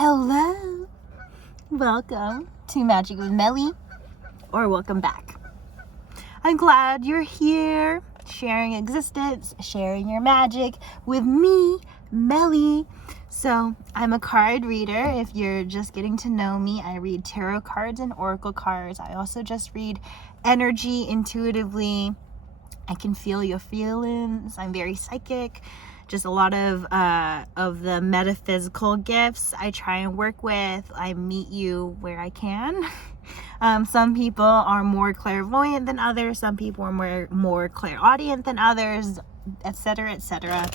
Hello, welcome to Magic with Melly, or welcome back. I'm glad you're here, sharing existence, sharing your magic with me, Melly. So I'm a card reader. If you're just getting to know me, I read tarot cards and oracle cards. I also just read energy intuitively. I can feel your feelings. I'm very psychic. Just a lot of the metaphysical gifts I try and work with. I meet you where I can. Some people are more clairvoyant than others. Some people are more clairaudient than others, etc., etc.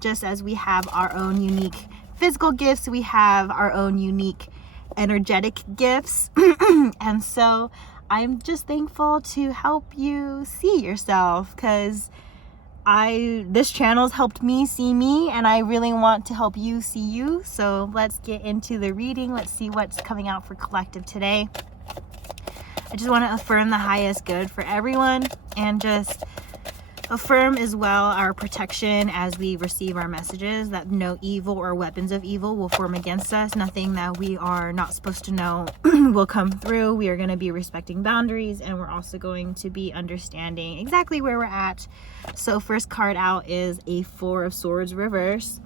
Just as we have our own unique physical gifts, we have our own unique energetic gifts. And so I'm just thankful to help you see yourself, because this channel's helped me see me, and I really want to help you see you. So let's get into the reading. Let's see what's coming out for collective today. I just want to affirm the highest good for everyone, and just affirm as well our protection as we receive our messages, that no evil or weapons of evil will form against us. Nothing that we are not supposed to know will come through. We are going to be respecting boundaries, and we're also going to be understanding exactly where we're at. So first card out is a Four of Swords reverse.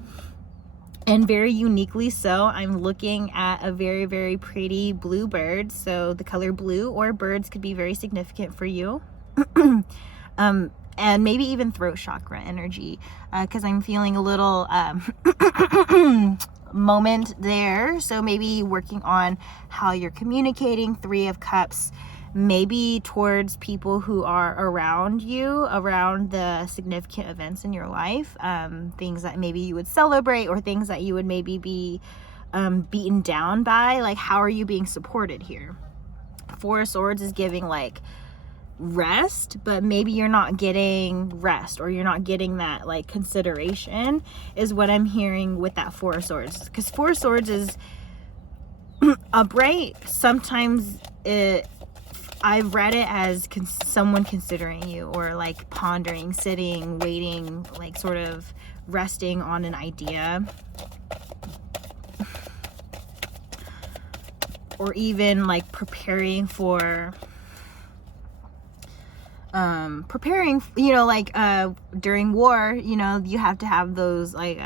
And very uniquely so, I'm looking at a very, very pretty blue bird. So the color blue or birds could be very significant for you. And maybe even throat chakra energy, because I'm feeling a little moment there. So maybe working on how you're communicating. Three of Cups, maybe towards people who are around you, around the significant events in your life, things that maybe you would celebrate, or things that you would maybe be beaten down by. Like, how are you being supported here? Four of Swords is giving like rest, but maybe you're not getting rest, or you're not getting that like consideration, is what I'm hearing with that Four of Swords. Because Four of Swords is upright. Sometimes I've read it as someone considering you, or like pondering, sitting, waiting, like sort of resting on an idea, or even like preparing, you know, like during war, you know, you have to have those like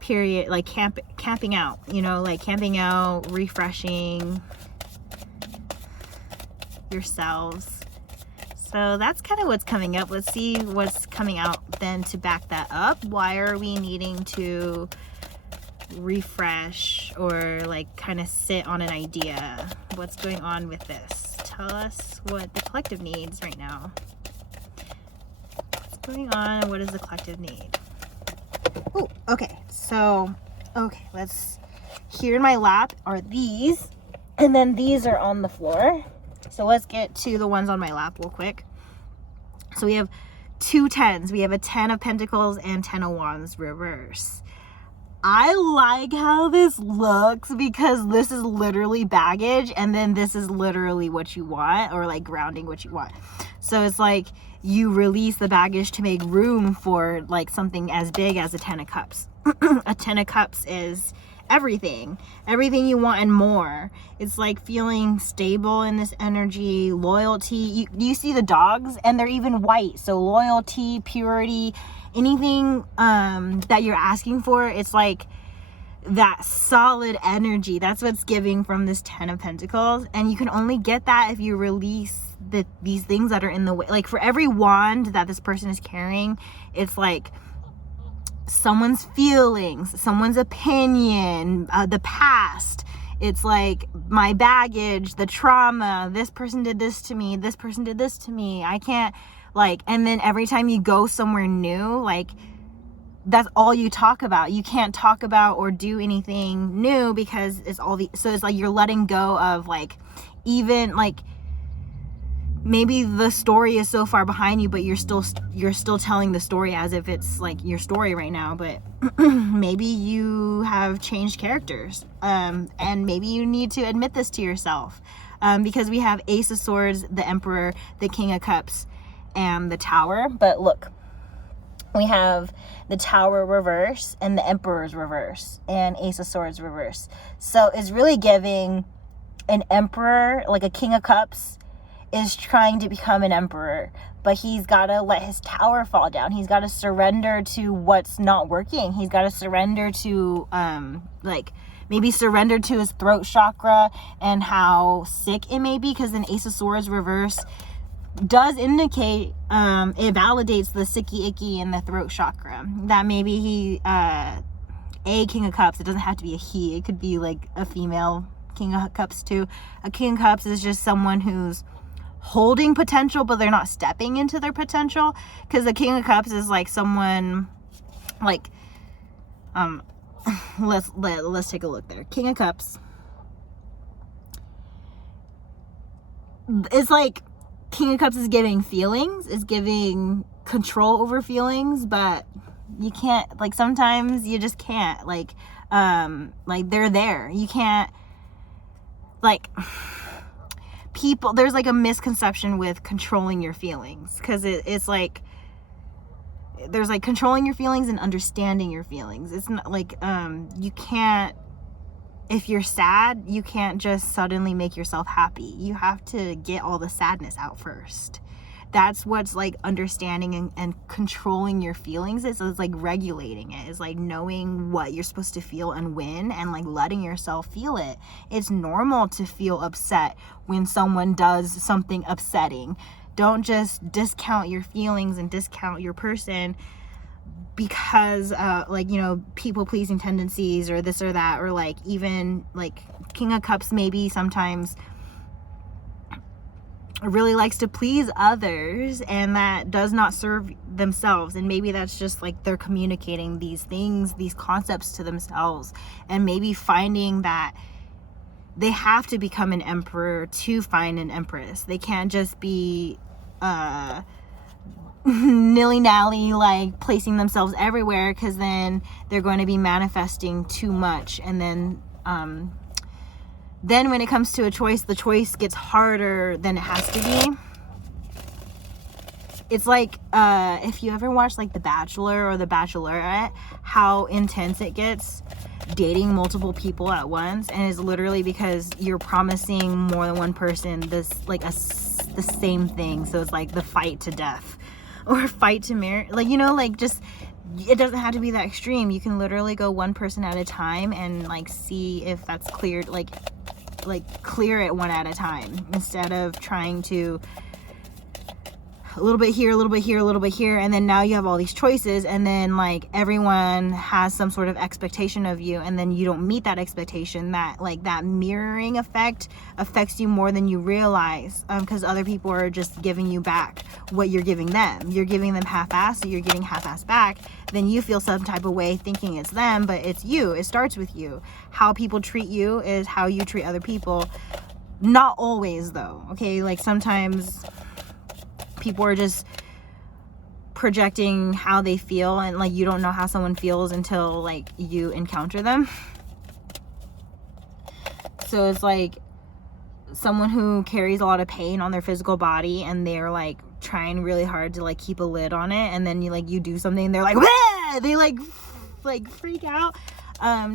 period, like camping out, you know, like camping out, refreshing yourselves. So that's kind of what's coming up. Let's see what's coming out then to back that up. Why are we needing to refresh, or like kind of sit on an idea? What's going on with this? Tell us what the collective needs right now. What's going on? What does the collective need? Oh, okay. So, okay, let's, here in my lap are these, and then these are on the floor. So let's get to the ones on my lap real quick. So we have two tens. We have a 10 of Pentacles and 10 of Wands reverse. I like how this looks, because this is literally baggage, and then this is literally what you want, or like grounding what you want. So it's like you release the baggage to make room for like something as big as a 10 of Cups. A 10 of Cups is everything you want and more. It's like feeling stable in this energy, loyalty. You see the dogs, and they're even white. So loyalty, purity, anything that you're asking for, it's like that solid energy. That's what's giving from this 10 of Pentacles. And you can only get that if you release these things that are in the way. Like for every wand that this person is carrying, it's like someone's feelings, someone's opinion, the past. It's like my baggage, the trauma, this person did this to me, this person did this to me, I can't, like, and then every time you go somewhere new, like that's all you talk about. You can't talk about or do anything new, because it's all so it's like you're letting go of, like, even like maybe the story is so far behind you, but you're still telling the story as if it's like your story right now. But maybe you have changed characters, and maybe you need to admit this to yourself, because we have Ace of Swords, the Emperor, the King of Cups, and the Tower. But look, we have the Tower reverse and the Emperor's reverse and Ace of Swords reverse. So it's really giving an emperor, like a King of Cups, is trying to become an emperor, but he's got to let his tower fall down. He's got to surrender to what's not working. He's got to surrender to, like, maybe surrender to his throat chakra and how sick it may be, because an Ace of Swords reverse does indicate, it validates the sicky icky in the throat chakra. That maybe he, a King of Cups, it doesn't have to be a he, it could be like a female King of Cups too. A King of Cups is just someone who's holding potential, but they're not stepping into their potential, because the King of Cups is like someone like, let's take a look there. King of Cups, it's like King of Cups is giving feelings, is giving control over feelings, but you can't, like, sometimes you just can't, like they're there, you can't, like, people, there's like a misconception with controlling your feelings, because it's like there's like controlling your feelings and understanding your feelings. It's not like you can't, if you're sad, you can't just suddenly make yourself happy. You have to get all the sadness out first. That's what's like understanding and controlling your feelings is like regulating it. It's like knowing what you're supposed to feel and when, and like letting yourself feel it. It's normal to feel upset when someone does something upsetting. Don't just discount your feelings and discount your person because like, you know, people pleasing tendencies or this or that, or like even like King of Cups maybe sometimes really likes to please others, and that does not serve themselves. And maybe that's just like they're communicating these things, these concepts to themselves, and maybe finding that they have to become an emperor to find an empress. They can't just be nilly-nally like placing themselves everywhere, because then they're going to be manifesting too much, and then when it comes to a choice, the choice gets harder than it has to be. It's like if you ever watch like The Bachelor or The Bachelorette, how intense it gets dating multiple people at once, and it's literally because you're promising more than one person this like the same thing. So it's like the fight to death or fight to marry, like, you know, like, just, it doesn't have to be that extreme. You can literally go one person at a time and like see if that's cleared, like clear it one at a time, instead of trying to a little bit here, a little bit here, a little bit here, and then now you have all these choices, and then like everyone has some sort of expectation of you, and then you don't meet that expectation. That like that mirroring effect affects you more than you realize, because other people are just giving you back what you're giving them. You're giving them half-ass, so you're getting half-ass back. Then you feel some type of way thinking it's them, but it's you. It starts with you. How people treat you is how you treat other people. Not always though, okay? Like sometimes people are just projecting how they feel, and like you don't know how someone feels until like you encounter them. So it's like someone who carries a lot of pain on their physical body, and they're like trying really hard to like keep a lid on it, and then you do something, they're like, wah! They like freak out.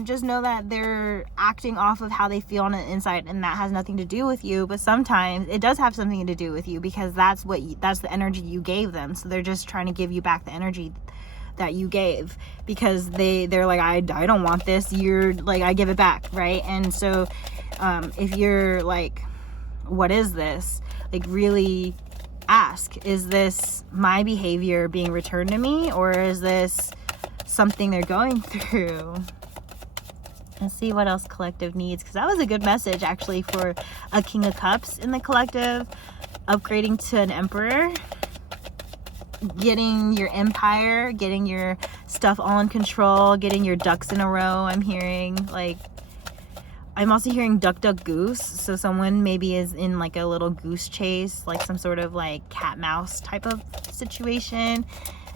Just know that they're acting off of how they feel on the inside, and that has nothing to do with you. But sometimes it does have something to do with you, because that's the energy you gave them. So they're just trying to give you back the energy that you gave, because they're like, I don't want this. You're like, I give it back, right? And so if you're like, what is this? Like, really ask, is this my behavior being returned to me, or is this something they're going through? Let's see what else collective needs, because that was a good message actually for a King of Cups in the collective. Upgrading to an Emperor, getting your empire, getting your stuff all in control, getting your ducks in a row. I'm hearing, like, I'm also hearing duck duck goose, so someone maybe is in like a little goose chase, like some sort of like cat mouse type of situation,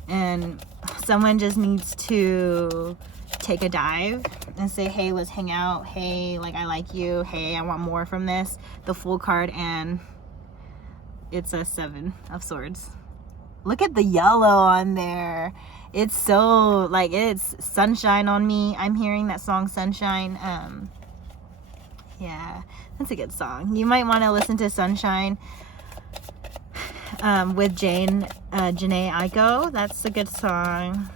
and someone just needs to take a dive and say, hey, let's hang out, hey, like, I like you, hey, I want more from this. The Fool card, and it's a 7 of Swords. Look at the yellow on there. It's so, like, it's Sunshine on me. I'm hearing that song, Sunshine. Yeah, that's a good song. You might want to listen to Sunshine with Janae Aiko. That's a good song.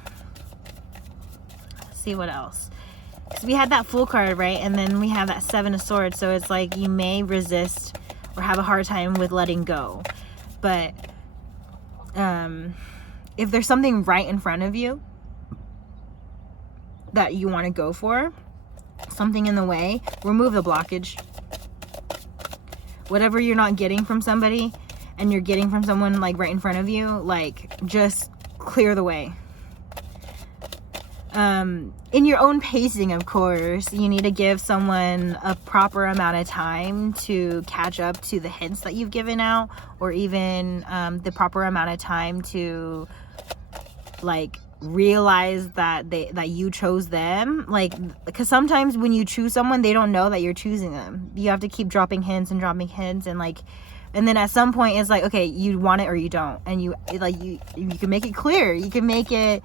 Let's see what else. So we had that Fool card, right? And then we have that Seven of Swords. So it's like you may resist or have a hard time with letting go. But if there's something right in front of you that you want to go for, something in the way, remove the blockage. Whatever you're not getting from somebody and you're getting from someone like right in front of you, like just clear the way. In your own pacing, of course, you need to give someone a proper amount of time to catch up to the hints that you've given out, or even the proper amount of time to like realize that that you chose them. Like, because sometimes when you choose someone, they don't know that you're choosing them. You have to keep dropping hints and like, and then at some point it's like, okay, you want it or you don't, and you can make it clear, you can make it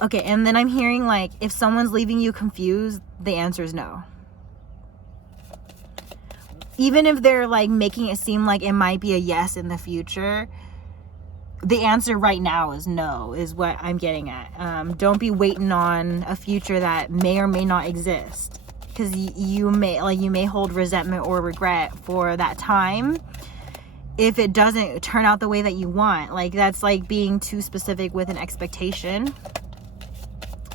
okay. And then I'm hearing like, if someone's leaving you confused, the answer is no. Even if they're like making it seem like it might be a yes in the future, the answer right now is no, is what I'm getting at. Don't be waiting on a future that may or may not exist, because you may hold resentment or regret for that time if it doesn't turn out the way that you want. Like, that's like being too specific with an expectation.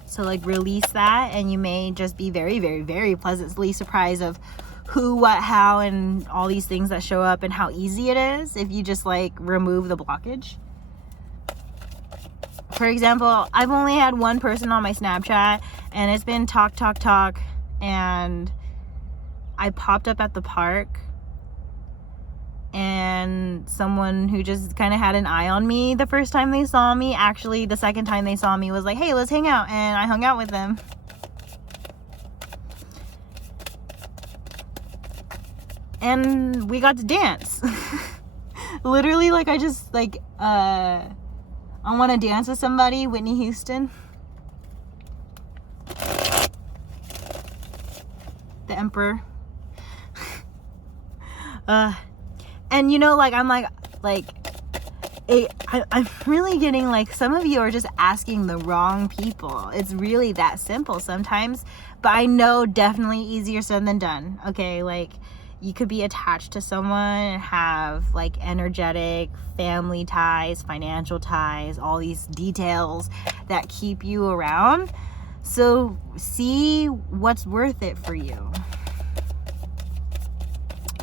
So like release that, and you may just be very, very, very pleasantly surprised of who, what, how, and all these things that show up, and how easy it is if you just like remove the blockage. For example, I've only had one person on my Snapchat, and it's been talk, and I popped up at the park, and someone who just kind of had an eye on me the first time they saw me, actually the second time they saw me, was like, hey, let's hang out, and I hung out with them. And we got to dance. Literally, like, I just like I want to dance with somebody, Whitney Houston, the Emperor. And you know, like, I'm really getting like, some of you are just asking the wrong people. It's really that simple sometimes, but I know definitely easier said than done. Okay, like, you could be attached to someone and have like energetic family ties, financial ties, all these details that keep you around. So see what's worth it for you.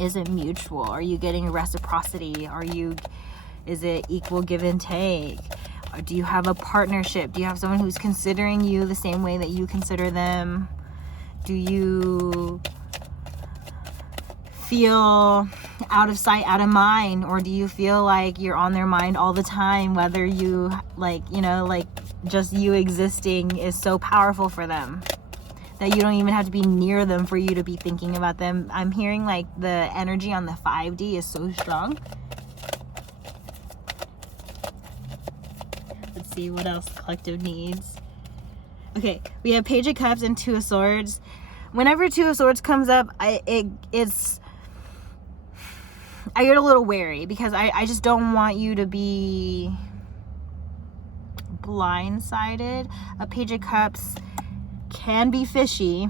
Is it mutual? Are you getting reciprocity? Is it equal give and take? Or do you have a partnership? Do you have someone who's considering you the same way that you consider them? Do you feel out of sight, out of mind? Or do you feel like you're on their mind all the time, whether you like, you know, like just you existing is so powerful for them that you don't even have to be near them for you to be thinking about them? I'm hearing like the energy on the 5D is so strong. Let's see what else collective needs. Okay, we have Page of Cups and Two of Swords. Whenever Two of Swords comes up, I get a little wary, because I just don't want you to be blindsided. A Page of Cups can be fishy,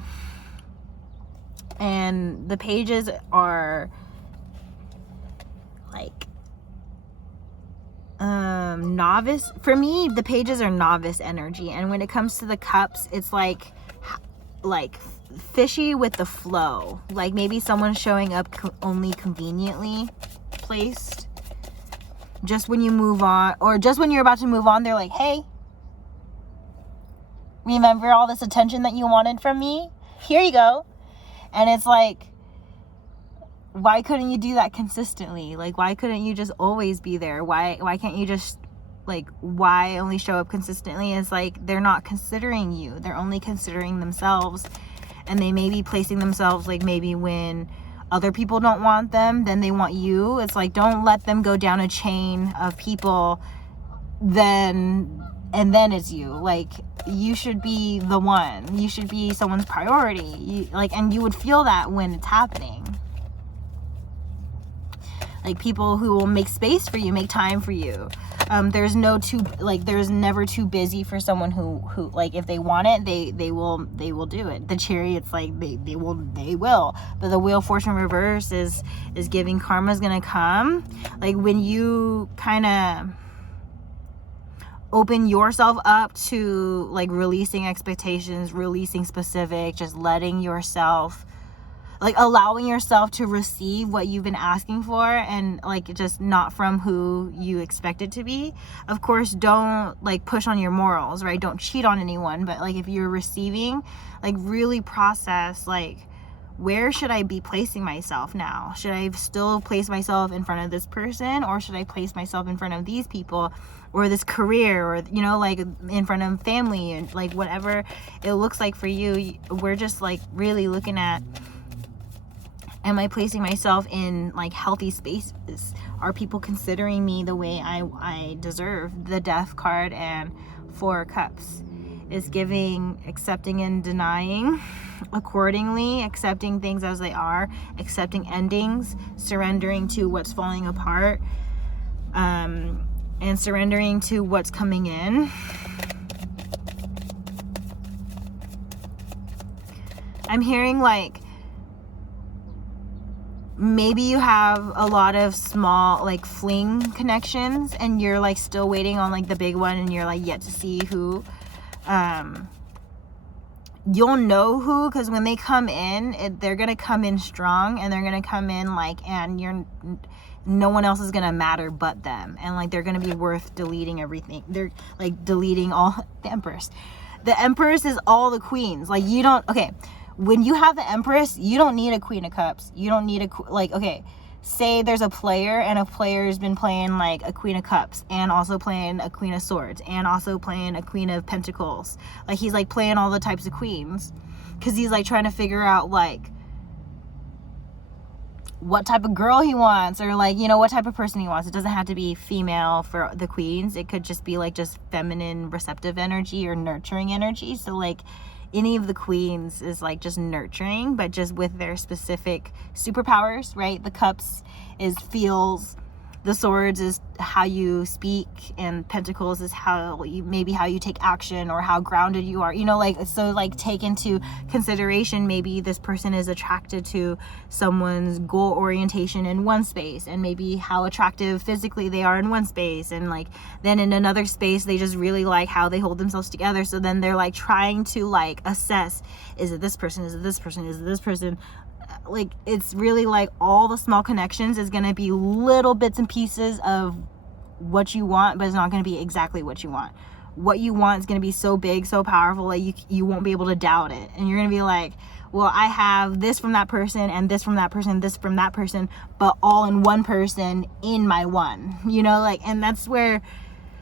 and the pages are like novice. For me, the pages are novice energy, and when it comes to the cups, it's like fishy with the flow. Like maybe someone's showing up only conveniently placed. Just when you move on, or just when you're about to move on, they're like, hey, remember all this attention that you wanted from me? Here you go. And it's like, why couldn't you do that consistently? Like, why couldn't you just always be there? Why can't you just, like, why only show up consistently? It's like, they're not considering you. They're only considering themselves. And they may be placing themselves, like, maybe when other people don't want them, then they want you. It's like, don't let them go down a chain of people then it's you. Like, you should be the one. You should be someone's priority. And you would feel that when it's happening. Like, people who will make space for you, make time for you. There's never too busy for someone who like, if they want it, they will do it. The Chariot's like, they will. But the Wheel of Fortune reverse is giving karma's gonna come. Like, when you kind of open yourself up to, like, releasing expectations, releasing specific, just letting yourself, like, allowing yourself to receive what you've been asking for, and, like, just not from who you expect it to be. Of course, don't, like, push on your morals, right? Don't cheat on anyone. But, like, if you're receiving, like, really process, like, where should I be placing myself now? Should I still place myself in front of this person, or should I place myself in front of these people, or this career, or, you know, like, in front of family, and, like, whatever it looks like for you. We're just, like, really looking at, am I placing myself in, like, healthy spaces? Are people considering me the way I deserve? The Death card and Four of Cups is giving accepting and denying accordingly, accepting things as they are, accepting endings, surrendering to what's falling apart, and surrendering to what's coming in. I'm hearing, like, maybe you have a lot of small, like, fling connections, and you're, like, still waiting on, like, the big one, and you're, like, yet to see who. You'll know who, because when they come in, they're gonna come in strong, and they're gonna come in, like, and no one else is gonna matter but them, and, like, they're gonna be worth deleting everything. They're, like, deleting all the Empress. The Empress is all the queens. Like, you don't, okay, when you have the Empress, you don't need a Queen of Cups. You don't need like, okay, say there's a player, and a player's been playing, like, a Queen of Cups, and also playing a Queen of Swords, and also playing a Queen of Pentacles. Like, he's, like, playing all the types of queens, because he's, like, trying to figure out, like, what type of girl he wants, or, like, you know, what type of person he wants. It doesn't have to be female for the queens. It could just be, like, just feminine receptive energy or nurturing energy. So, like, any of the queens is, like, just nurturing, but just with their specific superpowers, right? The Cups is feels, the Swords is how you speak, and Pentacles is how you take action, or how grounded you are, you know, like, so, like, take into consideration, maybe this person is attracted to someone's goal orientation in one space, and maybe how attractive physically they are in one space, and, like, then in another space they just really like how they hold themselves together. So then they're, like, trying to, like, assess, is it this person, is it this person, is it this person? Like, it's really, like, all the small connections is going to be little bits and pieces of what you want, but it's not going to be exactly what you want. What you want is going to be so big, so powerful, like, you won't be able to doubt it. And you're going to be like, well, I have this from that person, and this from that person, this from that person, but all in one person in my one, you know, like, and that's where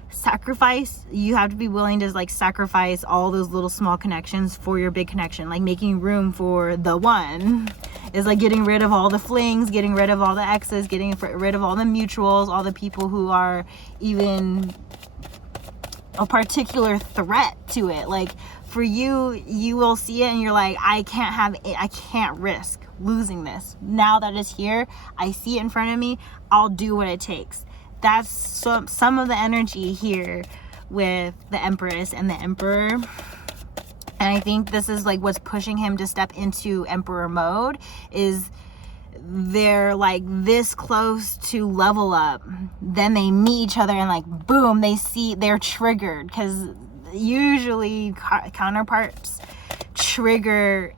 sacrifice, you have to be willing to, like, sacrifice all those little small connections for your big connection. Like, making room for the one is, like, getting rid of all the flings, getting rid of all the exes, getting rid of all the mutuals, all the people who are even a particular threat to it. Like, for you, you will see it and you're like, I can't risk losing this. Now that it's here, I see it in front of me, I'll do what it takes. That's some of the energy here with the Empress and the Emperor. And I think this is, like, what's pushing him to step into Emperor mode, is they're, like, this close to level up, then they meet each other, and, like, boom, they're triggered, because usually counterparts trigger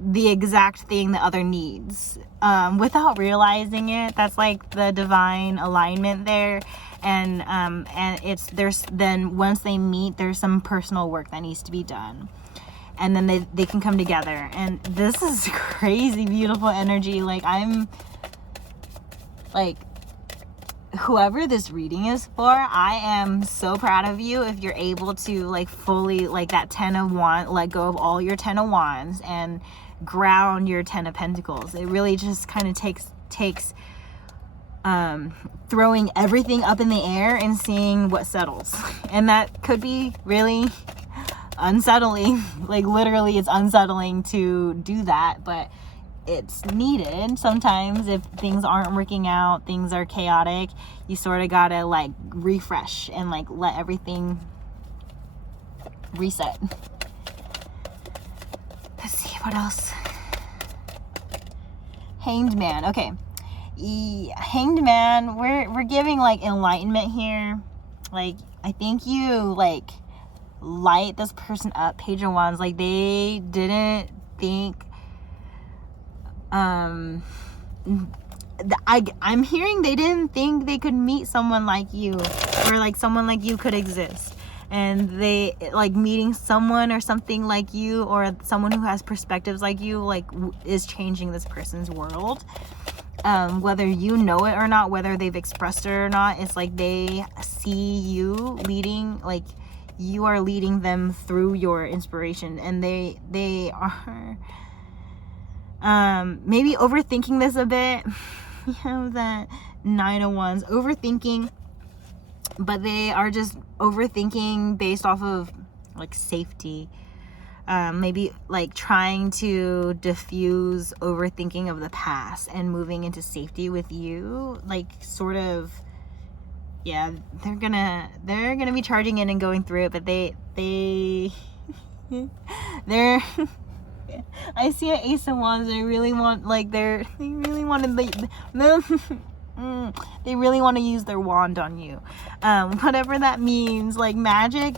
the exact thing the other needs, without realizing it. That's, like, the divine alignment there. And then once they meet, there's some personal work that needs to be done, and then they can come together. And this is crazy beautiful energy. Like, I'm, like, whoever this reading is for, I am so proud of you if you're able to, like, fully, like, that 10 of Wands, let go of all your 10 of Wands and ground your 10 of Pentacles. It really just kind of takes throwing everything up in the air and seeing what settles. And that could be really unsettling. Like literally it's unsettling to do that, but it's needed sometimes. If things aren't working out, things are chaotic, you sort of gotta like refresh and like let everything reset. Let's see what else. Hanged Man. Okay, Hanged Man, we're giving like enlightenment here. Like I think you like light this person up. Page of Wands, like they didn't think I'm hearing they didn't think they could meet someone like you, or like someone like you could exist, and they like meeting someone or something like you, or someone who has perspectives like you, like is changing this person's world. Whether you know it or not, whether they've expressed it or not, it's like they see you leading, like you are leading them through your inspiration, and they are maybe overthinking this a bit. You have that 9 of Wands, overthinking, but they are just overthinking based off of like safety. Maybe like trying to diffuse overthinking of the past and moving into safety with you, like sort of, yeah, they're gonna be charging in and going through it, but they're I see an Ace of Wands, and I really want, like, they really want to use their wand on you. Whatever that means, like magic,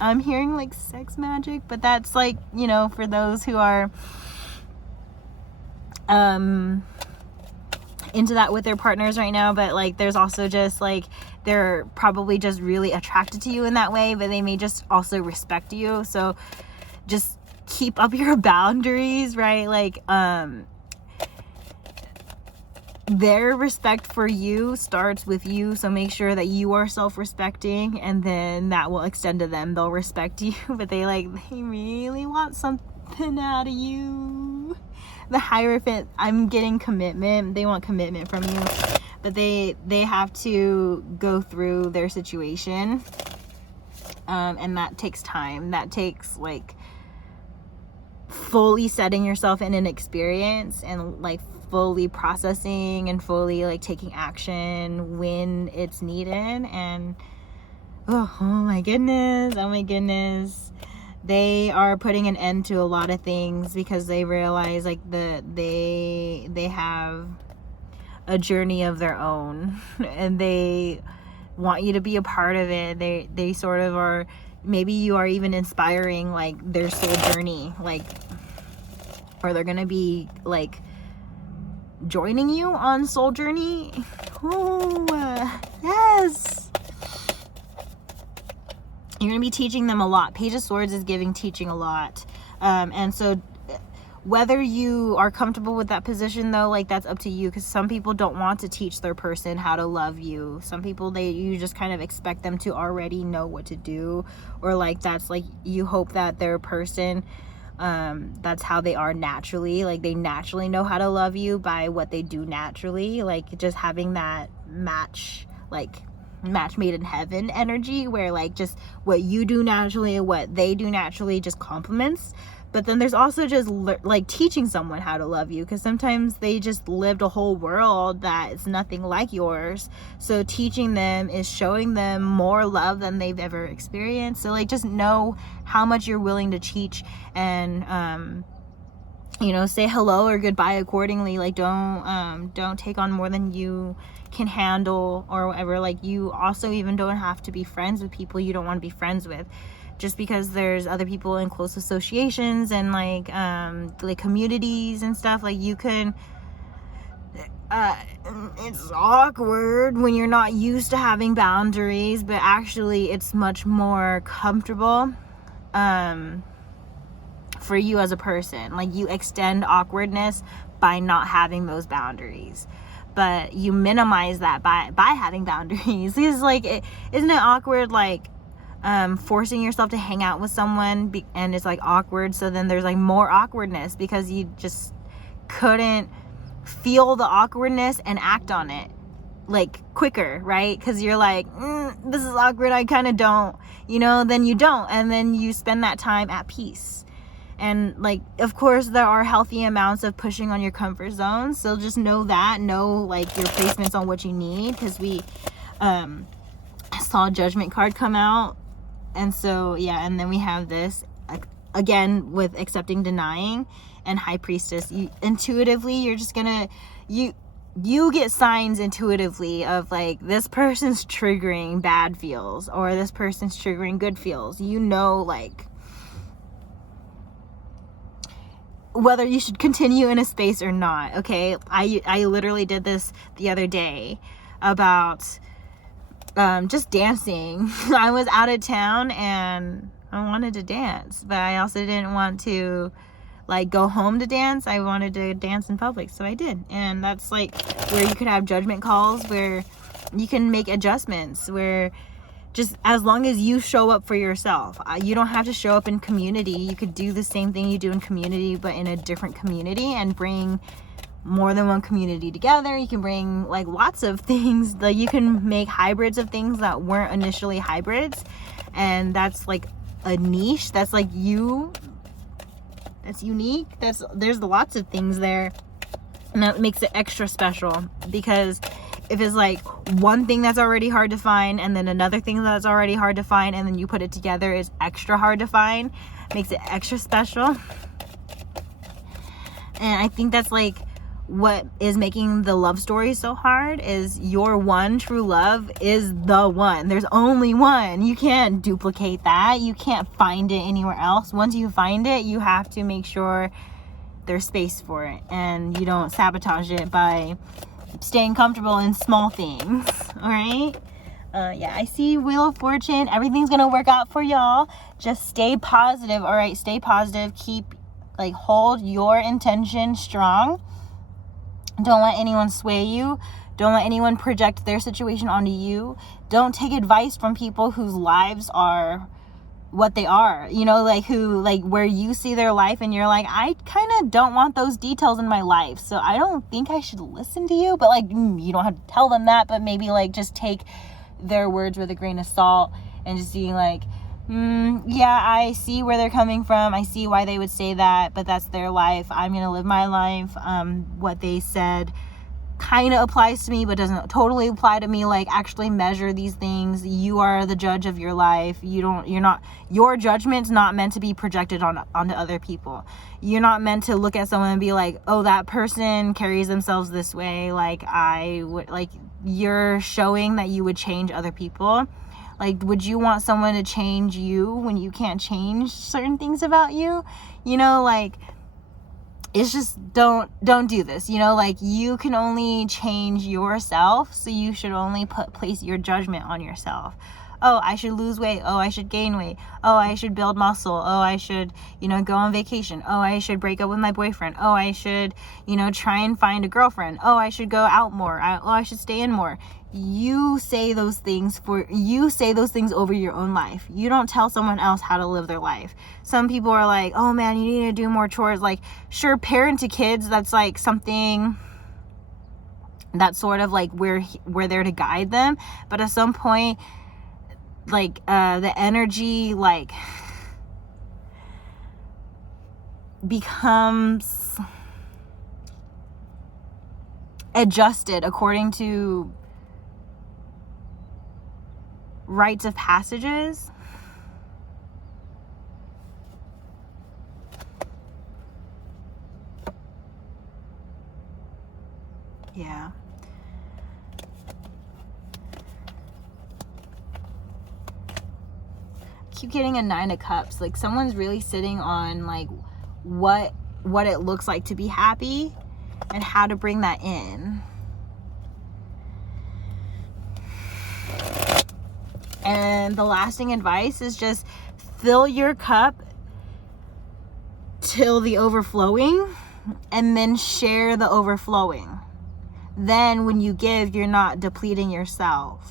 I'm hearing like sex magic, but that's like, you know, for those who are into that with their partners right now. But like there's also just like they're probably just really attracted to you in that way, but they may just also respect you. So just keep up your boundaries, right? Like their respect for you starts with you, so make sure that you are self-respecting, and then that will extend to them. They'll respect you, but they really want something out of you. The Hierophant, I'm getting commitment. They want commitment from you, but they have to go through their situation, and that takes time. That takes like fully setting yourself in an experience, and like fully processing and fully like taking action when it's needed. And oh my goodness, they are putting an end to a lot of things because they realize like they have a journey of their own and they want you to be a part of it. They sort of are, maybe you are even inspiring like their soul journey, like, or they're gonna be like joining you on soul journey. Oh yes, you're gonna be teaching them a lot. Page of Swords is giving teaching a lot, and so whether you are comfortable with that position though, like that's up to you, because some people don't want to teach their person how to love you. Some people, you just kind of expect them to already know what to do, or like that's like you hope that their person, that's how they are naturally, like they naturally know how to love you by what they do naturally, like just having that match, like match made in heaven energy, where like just what you do naturally and what they do naturally just complements. But then there's also just like teaching someone how to love you, because sometimes they just lived a whole world that is nothing like yours. So teaching them is showing them more love than they've ever experienced. So like just know how much you're willing to teach, and you know, say hello or goodbye accordingly. Like don't take on more than you can handle or whatever. Like you also even don't have to be friends with people you don't want to be friends with, just because there's other people in close associations and like communities and stuff. Like you can it's awkward when you're not used to having boundaries, but actually it's much more comfortable for you as a person. Like you extend awkwardness by not having those boundaries, but you minimize that by having boundaries. Because like isn't it awkward like forcing yourself to hang out with someone and it's like awkward, so then there's like more awkwardness because you just couldn't feel the awkwardness and act on it. like quicker, right? Because you're like, this is awkward, I kind of don't, you know, then you don't, and then you spend that time at peace. And like, of course, there are healthy amounts of pushing on your comfort zone, so just know like your placements on what you need, because we saw Judgment card come out, and so yeah, and then we have this again with accepting, denying, and High Priestess. You intuitively, you're just gonna you get signs intuitively of like, this person's triggering bad feels, or this person's triggering good feels. You know, like whether you should continue in a space or not. Okay, I literally did this the other day about just dancing. I was out of town and I wanted to dance, but I also didn't want to like go home to dance. I wanted to dance in public, so I did. And that's like where you could have judgment calls, where you can make adjustments, where just as long as you show up for yourself, you don't have to show up in community. You could do the same thing you do in community, but in a different community, and bring more than one community together. You can bring like lots of things, like you can make hybrids of things that weren't initially hybrids, and that's like a niche that's like you, that's unique. There's lots of things there, and that makes it extra special. Because if it's like one thing that's already hard to find, and then another thing that's already hard to find, and then you put it together, is extra hard to find, makes it extra special. And I think that's like what is making the love story so hard, is your one true love is the one. There's only one. You can't duplicate that. You can't find it anywhere else. Once you find it, you have to make sure there's space for it, and you don't sabotage it by staying comfortable in small things. All right. Yeah, I see Wheel of Fortune. Everything's gonna work out for y'all. Just stay positive. All right, stay positive. Keep hold your intention strong. Don't let anyone sway you. Don't let anyone project their situation onto you. Don't take advice from people whose lives are what they are, you know, like who, like where you see their life and you're like, I kind of don't want those details in my life, so I don't think I should listen to you. But like, you don't have to tell them that, but maybe like just take their words with a grain of salt, and just being like, yeah, I see where they're coming from. I see why they would say that, but that's their life. I'm going to live my life. What they said kind of applies to me, but doesn't totally apply to me. Like, actually measure these things. You are the judge of your life. Your judgment's not meant to be projected onto other people. You're not meant to look at someone and be like, oh, that person carries themselves this way. You're showing that you would change other people. Like, would you want someone to change you when you can't change certain things about you? You know, like, it's just, don't do this. You know, like, you can only change yourself, so you should only place your judgment on yourself. Oh, I should lose weight. Oh, I should gain weight. Oh, I should build muscle. Oh, I should, go on vacation. Oh, I should break up with my boyfriend. Oh, I should, try and find a girlfriend. Oh, I should go out more. I should stay in more. You say those things over your own life. You don't tell someone else how to live their life. Some people are like, oh man, you need to do more chores. Like, sure, parent to kids, that's like something that's sort of like we're there to guide them. But at some point, like, the energy like becomes adjusted according to rites of passages. Yeah. Keep getting a 9 of Cups. Like, someone's really sitting on like what it looks like to be happy and how to bring that in. And the lasting advice is just fill your cup till the overflowing, and then share the overflowing. Then when you give, you're not depleting yourself.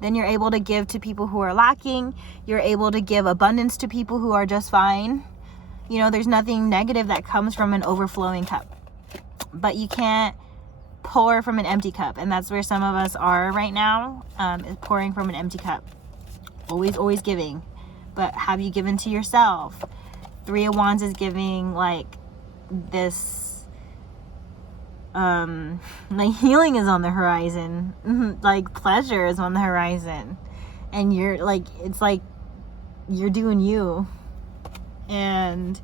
Then you're able to give to people who are lacking. You're able to give abundance to people who are just fine. There's nothing negative that comes from an overflowing cup. but you can't pour from an empty cup, and that's where some of us are right now, is pouring from an empty cup. Always giving, but have you given to yourself? Three of Wands is giving like this, like healing is on the horizon, like pleasure is on the horizon, and you're like, it's like you're doing you, and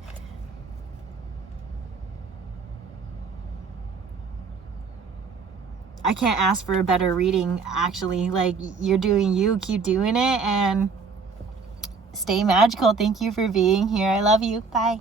I can't ask for a better reading, actually. Like, you're doing you, keep doing it, and stay magical. Thank you for being here. I love you. Bye.